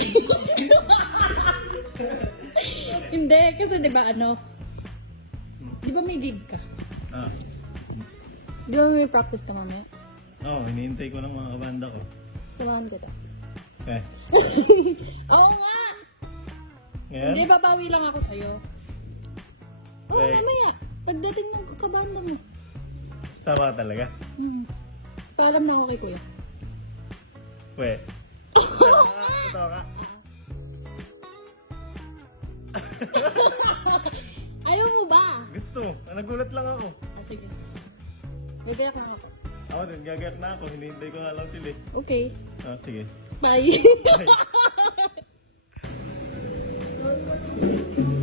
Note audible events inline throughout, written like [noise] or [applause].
[laughs] Hindi, kasi di ba ano? Di ba may gig ka? Ah. Di ba may practice ka mamaya? Oo, oh, hinihintay ko ng mga kabanda ko. Samahan ko to. Eh, [laughs] Oo nga! ngayon? Hindi, babawi lang ako sa'yo. Oo, Okay. mamaya. Pagdating ng kabanda mo. Sama ka talaga? Hmm. Paalam na ako kay kuya. We. [laughs] Totoo ka? [laughs] Ayaw mo ba? Gusto. Ah, Nagulat lang ako. Ah, sige. Gagayak lang ako. Ako din, gagayak na ako. Hinihintay ko nga lang sila eh. Okay. Ah, sige. Bye. Bye. [laughs]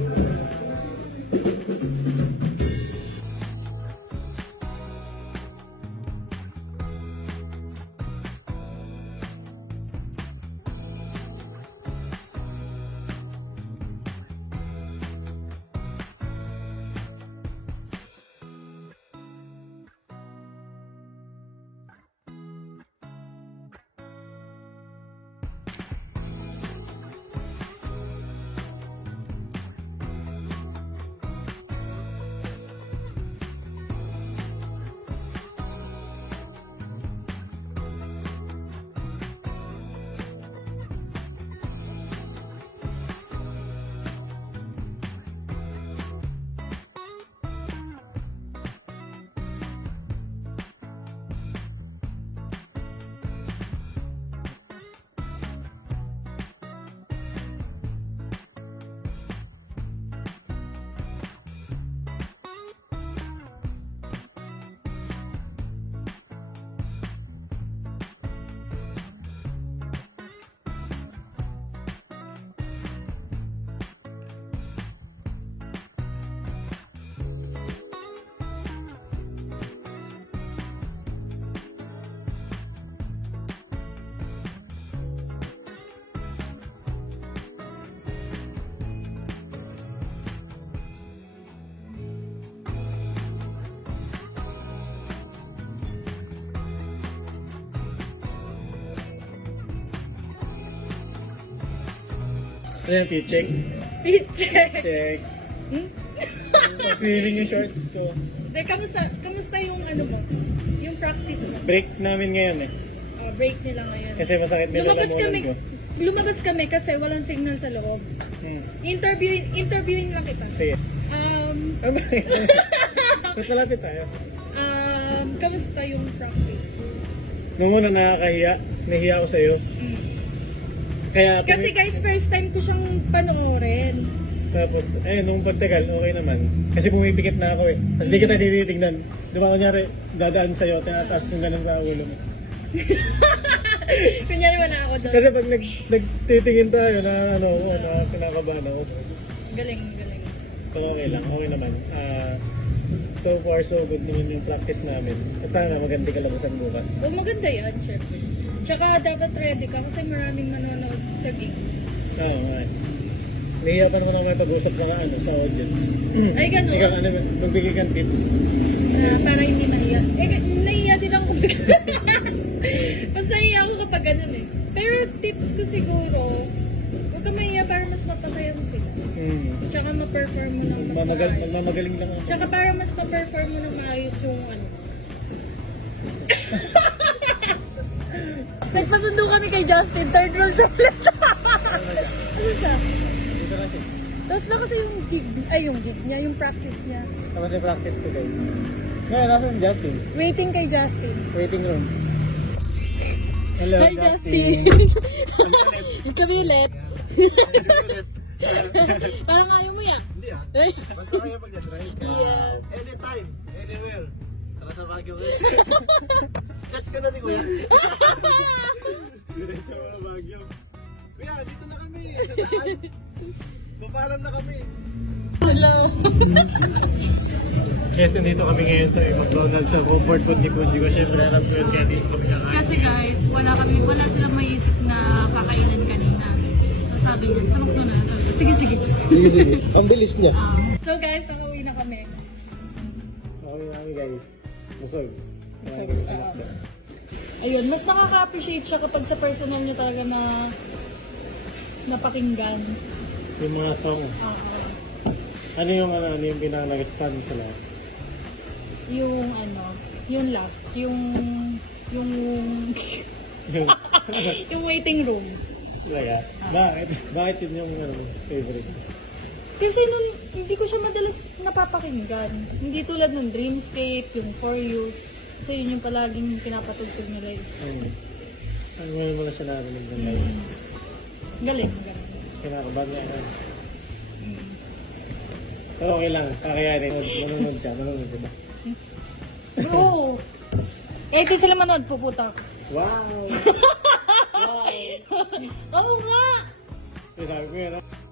Ano yung check? Teacher. Check. Hmm? Feeling yung shorts ko. De, kamusta, kamusta yung ano mo? Yung practice mo? Break namin ngayon eh. Uh, break nila ngayon. Kasi masakit nila lumabas kami, ko. lumabas kami kasi walang signal sa loob. Hmm. Interviewing, interviewing lang kita. Sige. Um, [laughs] Ano Ba't malapit tayo? um, kamusta yung practice? Nung una nakakahiya, nahiya ako sa'yo. Mm. Kaya, Kasi guys, first time ko siyang panoorin. tapos, ayun, nung pagtagal, okay naman. Kasi pumipikit na ako eh. Tapos di kita tinitignan. Di ba kunyari, dadaan sa'yo, tinataas kong ganun sa ulo mo. [laughs] Kunyari wala ako doon. Kasi pag nag, nagtitingin tayo na ano, ako, na kinakabahan ako. Galing, galing. Pero okay lang, okay naman. Ah, so far, so good naman yung practice namin. At sana maganda kalabasan bukas. So maganda yan, syempre. Tsaka dapat ready ka kasi maraming manonood sa gig. Oo, nga eh. Nahiya pa naman pag-usap sa ano, sa audience. Ay, ganun. Ikaw, ano, magbigay kang tips. Ah, para hindi mahiya. Eh, nahiya din ako. [laughs] mas nahiya ako kapag ganun eh. Pero tips ko siguro, huwag ka mahiya para mas mapasaya mo sila. Hmm. Tsaka ma-perform mo ng mas Mamagal, maayos. magmamagaling lang ako. Tsaka para mas ma-perform mo ng maayos yung ano. [laughs] Nagpasundo kami kay Justin, third roll sa ulit. [laughs] ano siya? Tapos na kasi yung gig, ay yung gig niya, yung practice niya. Tapos yung practice ko guys. Ngayon, nasa yung Justin. Waiting kay Justin. Waiting room. Hello, Hi Justin! [laughs] Ito ulit. [laughs] Parang ayaw mo yan. Hindi ah. Basta kayo pag-drive. Yes. Anytime, anywhere. Tara sa Baguio ulit. Cut ka na si Kuya. Diretso mo na Baguio. Kuya, dito na kami. Sa daan. Papalam na kami. Hello. Yes, nandito kami ngayon sa McDonald's sa comfort food ni Kunji ko. Siyempre, alam ko yun kaya dito kami kakain. Kasi guys, wala kami, wala silang maisip na kakainan kanina. So sabi niya, sa McDonald's. Sabi ko, Sige, sige. Sige, sige. Ang bilis niya. Um, so guys, nakauwi na kami. Okay kami guys. Busog. Sa ah. McDo. Ayun, mas nakaka-appreciate siya kapag sa personal niya talaga na napakinggan. Yung mga song. Oo. Ano yung ano, ano yung pinaka-nagustuhan mo sa lahat? yung ano, yung last, yung yung Yung, [laughs] yung waiting room. Kaya, bakit? Bakit yun yung ano, favorite? Kasi nun, hindi ko siya madalas napapakinggan. Hindi tulad ng Dreamscape, yung For You. Kasi yun yung palaging pinapatugtog nila eh. Ano? Ano mo naman siya narinig ng live? Mm. Galing. Kinakabahan niya. ano? Pero okay lang, kakayanin. Manunod ka, manunod ka ba? Bro! [laughs] Eh, ito sila manood, puputa ako. Wow! [laughs] wow! Oo nga! Eh, sabi ko yun, ah.